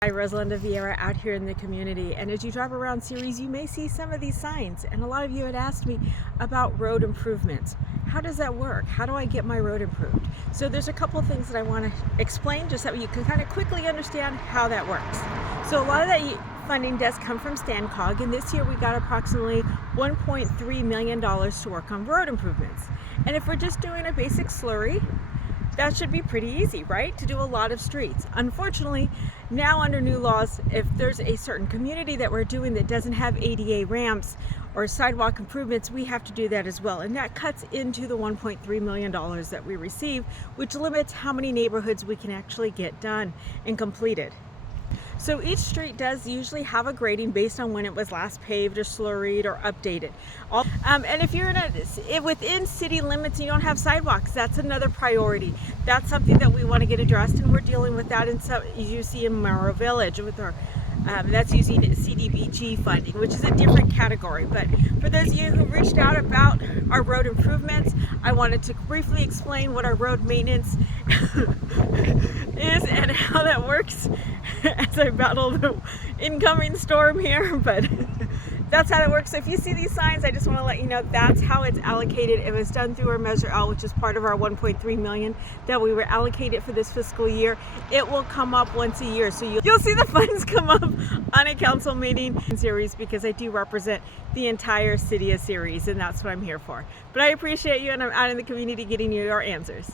Hi, Rosalinda Vieira out here in the community, and as you drive around Ceres you may see some of these signs, and a lot of you had asked me about road improvements. How does that work? How do I get my road improved? So there's a couple of things that I want to explain just so you can kind of quickly understand how that works. So a lot of that funding does come from StanCOG, and this year we got approximately $1.3 million to work on road improvements. And if we're just doing a basic slurry, that should be pretty easy, right? To do a lot of streets. Unfortunately, now under new laws, if there's a certain community that we're doing that doesn't have ADA ramps or sidewalk improvements, we have to do that as well. And that cuts into the $1.3 million that we receive, which limits how many neighborhoods we can actually get done and completed. So each street does usually have a grading based on when it was last paved or slurried or updated. And if you're within city limits and you don't have sidewalks, that's another priority. That's something that we want to get addressed, and we're dealing with that in some, you see in Morrow Village with our that's using CDBG funding, which is a different category. But for those of you who reached out about our road improvements, I wanted to briefly explain what our road maintenance is and how that works as I battle the incoming storm here. But that's how it works. So if you see these signs, I just want to let you know that's how it's allocated. It was done through our Measure L, which is part of our $1.3 million that we were allocated for this fiscal year. It will come up once a year, so you'll see the funds come up on a council meeting in Ceres, because I do represent the entire city of Ceres, and that's what I'm here for. But I appreciate you, and I'm out in the community getting you your answers.